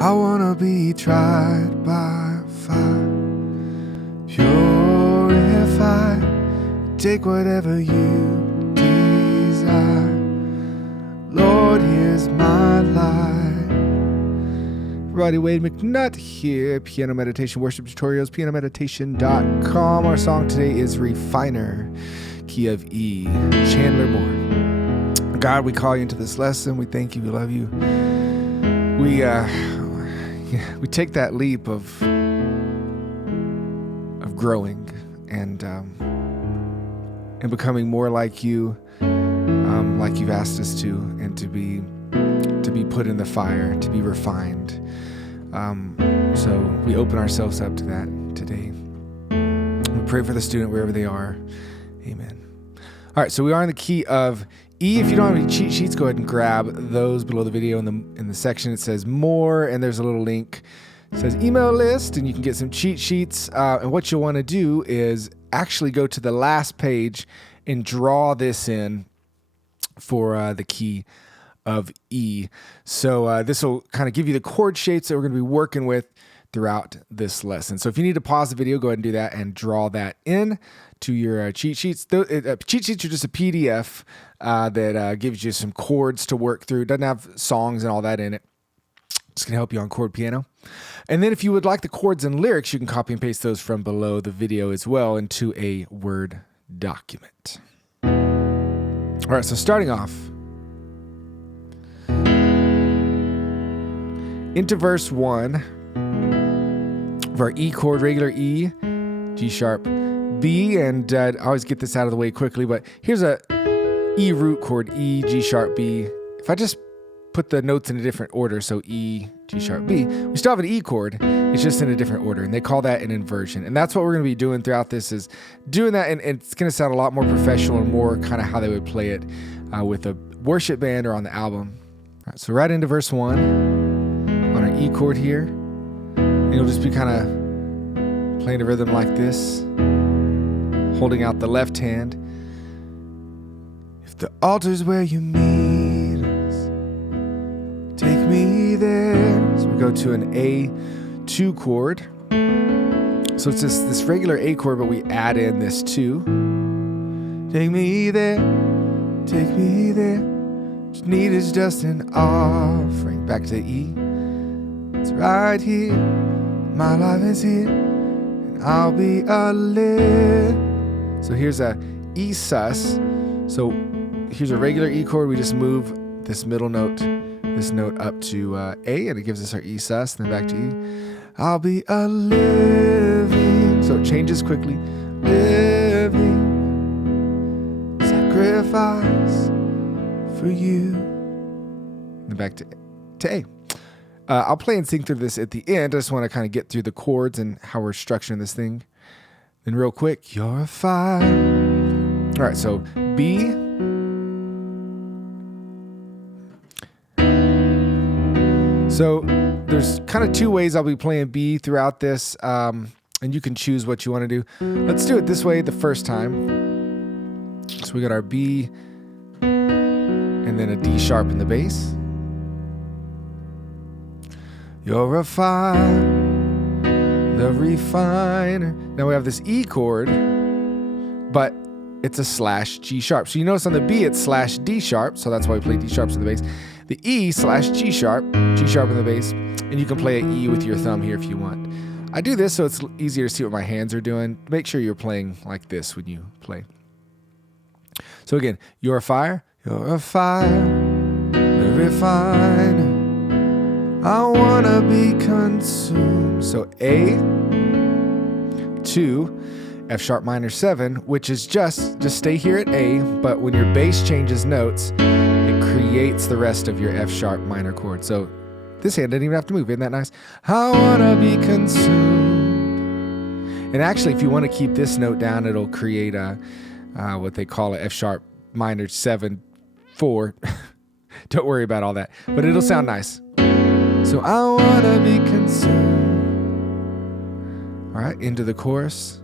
I wanna be tried by fire, purify, take whatever you desire. Lord, here's my life. Everybody, Wade McNutt here, Piano Meditation Worship Tutorials, pianomeditation.com. Our song today is Refiner, key of E, Chandler Moore. God, we call you into this lesson. We thank you. We love you. We take that leap of growing and becoming more like you, like you've asked us to, and to be put in the fire, to be refined. So we open ourselves up to that today. We pray for the student wherever they are. Amen. All right, so we are in the key of E. If you don't have any cheat sheets, go ahead and grab those below the video. In the section, it says more, and there's a little link. It says email list, and you can get some cheat sheets. And what you'll want to do is actually go to the last page and draw this in for the key of E. So this will kind of give you the chord shapes that we're going to be working with throughout this lesson. So if you need to pause the video, go ahead and do that and draw that in to your cheat sheets. Cheat sheets are just a PDF that gives you some chords to work through. It doesn't have songs and all that in it. It's going to help you on chord piano. And then if you would like the chords and lyrics, you can copy and paste those from below the video as well into a Word document. All right, so starting off, into verse 1 of our E chord, regular E, G sharp, B, and I always get this out of the way quickly, but here's a E root chord, E, G sharp, B. If I just put the notes in a different order, so E, G sharp, B, we still have an E chord, it's just in a different order, and they call that an inversion. And that's what we're going to be doing throughout this, is doing that, and it's going to sound a lot more professional and more kind of how they would play it with a worship band or on the album. All right, so right into verse 1 on our E chord here, and you'll just be kind of playing a rhythm like this, holding out the left hand. If the altar's where you meet us, take me there. So we go to an A2 chord. So it's just this regular A chord, but we add in this 2. Take me there, take me there. What you need is just an offering. Back to E. It's right here. My life is here, and I'll be a live. So here's a E sus. So here's a regular E chord. We just move this middle note, this note up to A, and it gives us our E sus. And then back to E. I'll be a living. So it changes quickly. Living sacrifice for you. And then back to A. I'll play and sing through this at the end. I just want to kind of get through the chords and how we're structuring this thing. Then real quick, you're a fire. All right, so B. So there's kind of 2 ways I'll be playing B throughout this, and you can choose what you want to do. Let's do it this way the first time. So we got our B, and then a D sharp in the bass. You're a fire, the refiner. Now we have this E chord, but it's a slash G sharp. So you notice on the B it's slash D sharp, so that's why we play D sharps in the bass. The E slash G sharp in the bass, and you can play an E with your thumb here if you want. I do this so it's easier to see what my hands are doing. Make sure you're playing like this when you play. So again, you're a fire, the refiner. I wanna be consumed. So A, 2, F sharp minor 7, which is just stay here at A, but when your bass changes notes, it creates the rest of your F sharp minor chord. So this hand didn't even have to move. Isn't that nice? I wanna be consumed. And actually, if you want to keep this note down, it'll create a what they call a F sharp minor 7, 4. Don't worry about all that, but it'll sound nice. So I wanna be consumed. All right, into the chorus.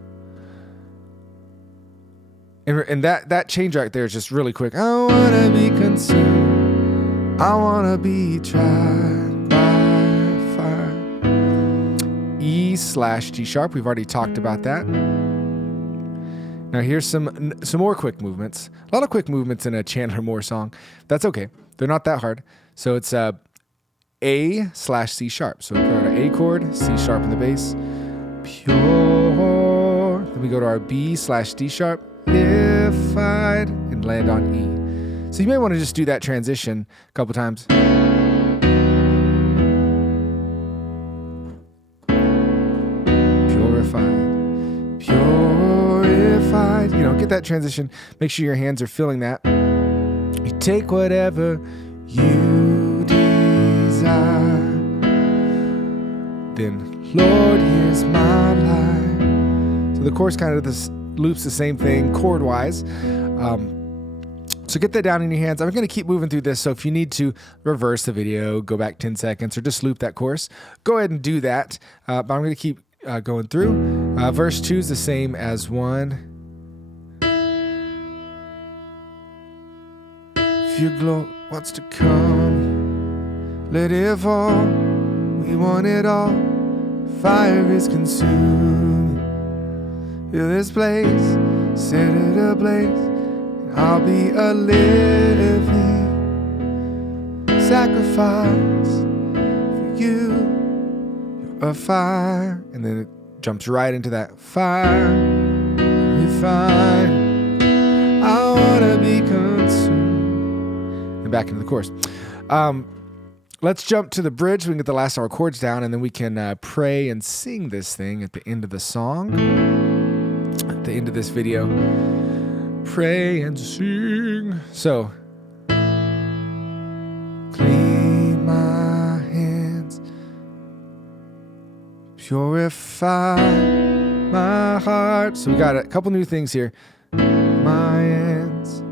And that change right there is just really quick. I wanna be consumed. I wanna be tried by fire. B/G sharp. We've already talked about that. Now here's some more quick movements. A lot of quick movements in a Chandler Moore song. That's okay. They're not that hard. So it's A/C sharp. So we put on an A chord, C sharp in the bass. Pure. Then we go to our B/D sharp, fied, and land on E. So you may want to just do that transition a couple times. Purified. You know, get that transition. Make sure your hands are feeling that. You take whatever you desire. Then, Lord, here's my life. So the chorus kind of loops the same thing chord-wise. So get that down in your hands. I'm going to keep moving through this, so if you need to reverse the video, go back 10 seconds, or just loop that chorus, go ahead and do that. But I'm going to keep going through. Verse 2 is the same as 1. If your glory wants to come, let it fall. We want it all. Fire is consuming. Fill this place, set it ablaze. I'll be a living sacrifice for you. You're a fire. And then it jumps right into that fire. Refine. I want to be consumed. And back into the chorus. Let's jump to the bridge. We can get the last of our chords down, and then we can pray and sing this thing at the end of the song. At the end of this video. Pray and sing. So, clean my hands, purify my heart. So we got a couple new things here. My hands,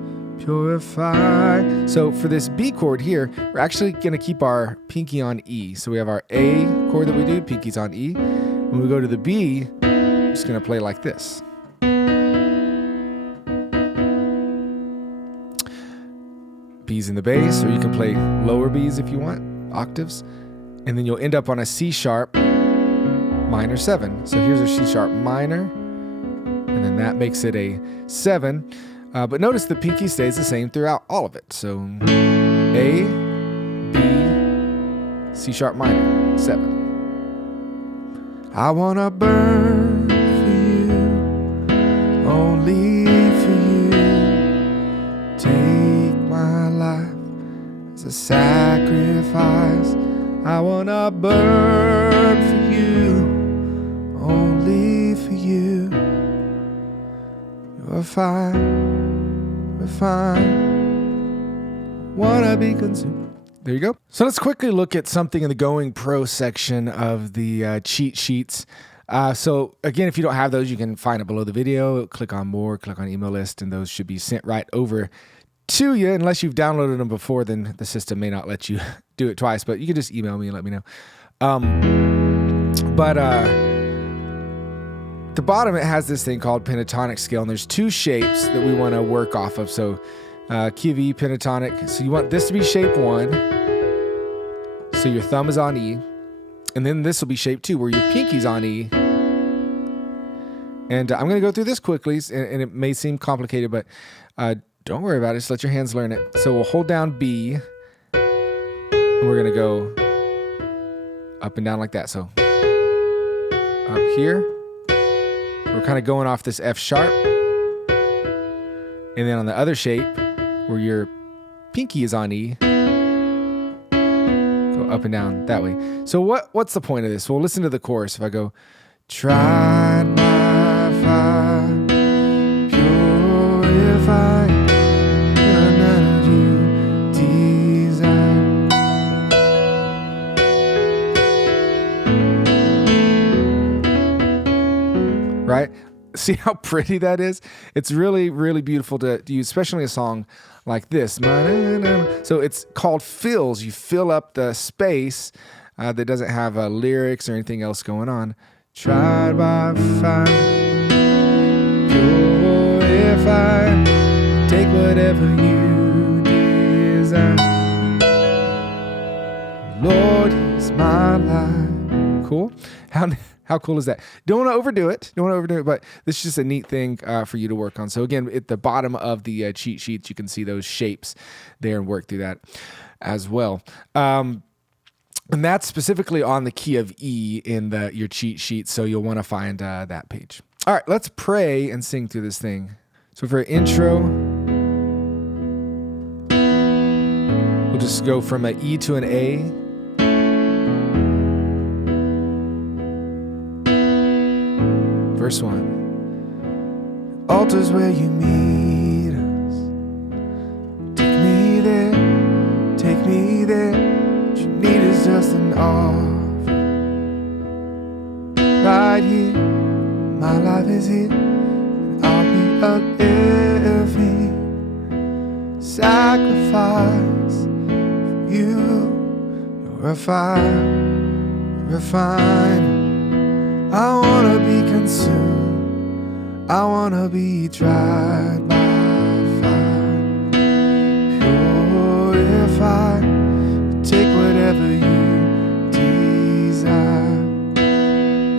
purify. So for this B chord here, we're actually going to keep our pinky on E. So we have our A chord that we do, pinky's on E. When we go to the B, we're just going to play like this. B's in the bass, or you can play lower B's if you want, octaves. And then you'll end up on a C sharp minor 7. So here's a C sharp minor, and then that makes it a 7. But notice the pinky stays the same throughout all of it. So A, B, C sharp minor, 7. I want to burn for you, only for you. Take my life as a sacrifice. I want to burn for you, only for you. You're fine, we're fine. Wanna be consumed. There you go. So let's quickly look at something in the Going Pro section of the cheat sheets. So again, if you don't have those, you can find it below the video. Click on more, click on email list, and those should be sent right over to you. Unless you've downloaded them before, then the system may not let you do it twice, but you can just email me and let me know. At the bottom, it has this thing called pentatonic scale, and there's 2 shapes that we want to work off of. So key of E, pentatonic. So you want this to be shape 1. So your thumb is on E. And then this will be shape 2, where your pinky's on E. And I'm going to go through this quickly, and it may seem complicated, but don't worry about it. Just let your hands learn it. So we'll hold down B, and we're going to go up and down like that. So up here, we're kind of going off this F sharp. And then on the other shape, where your pinky is on E, go up and down that way. So what's the point of this? Well, listen to the chorus. If I go, tried by fire, purify, none of you desire. Right? See how pretty that is? It's really, really beautiful to use, especially a song like this. So it's called fills. You fill up the space that doesn't have lyrics or anything else going on. Tried by fire, purify, take whatever you desire. Lord, here's my life. Cool. How How cool is that? Don't want to overdo it. But this is just a neat thing for you to work on. So again, at the bottom of the cheat sheets, you can see those shapes there and work through that as well. And that's specifically on the key of E in your cheat sheet. So you'll want to find that page. All right, let's pray and sing through this thing. So for intro, we'll just go from an E to an A. Verse 1. Altar's where you meet us. Take me there. What you need is just an offer. Right here, my life is here. And I'll be a living sacrifice for you. You're a fire, refine. I wanna be consumed. I wanna be tried by fire. Purify. Take whatever you desire.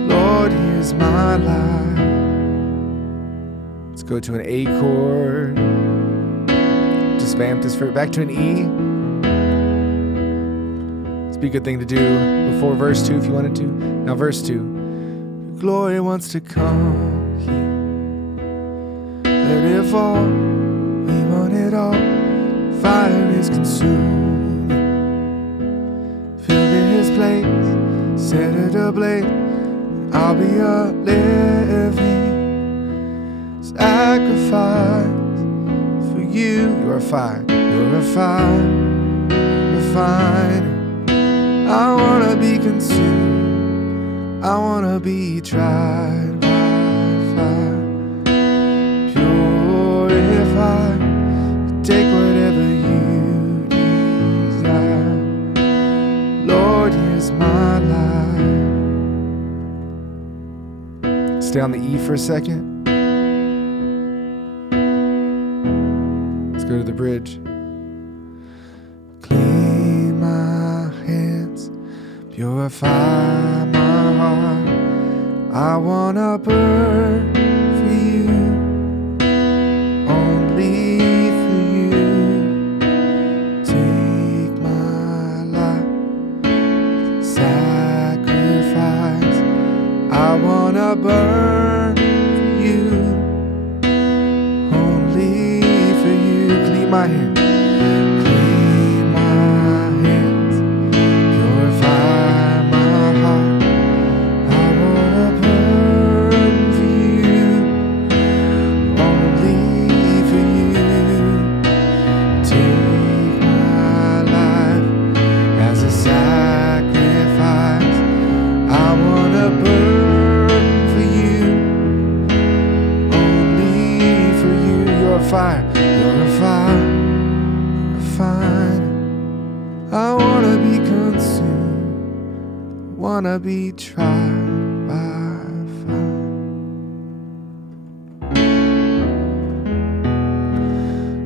Lord, here's my life. Let's go to an A chord. Just vamp this for back to an E. It's be a good thing to do before verse 2 if you wanted to. Now verse 2. Glory wants to come here. Let it fall. We want it all. Fire is consuming. Fill this place. Set it ablaze. I'll be a living sacrifice for you. You're a fire. You're a fire. Refiner. I wanna be consumed. I wanna be tried by fire. Purify. Take whatever you desire. Lord, here's my life. Stay on the E for a second. Let's go to the bridge. Clean my hands. Purify my heart. I wanna burn for you, only for you. Take my life, sacrifice. I wanna burn for you, only for you. Clean my hands. Fire, you're a fire, refine. I wanna be consumed, wanna be tried by fire.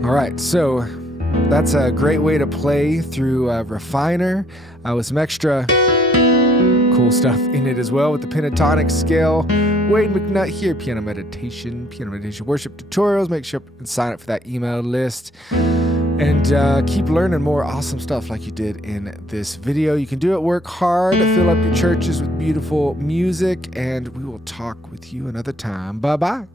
All right, so that's a great way to play through Refiner with some extra cool stuff in it as well with the pentatonic scale. Wade McNutt here, piano meditation worship tutorials. Make sure and sign up for that email list and keep learning more awesome stuff like you did in this video. You can do it, work hard, fill up your churches with beautiful music, and we will talk with you another time. Bye-bye.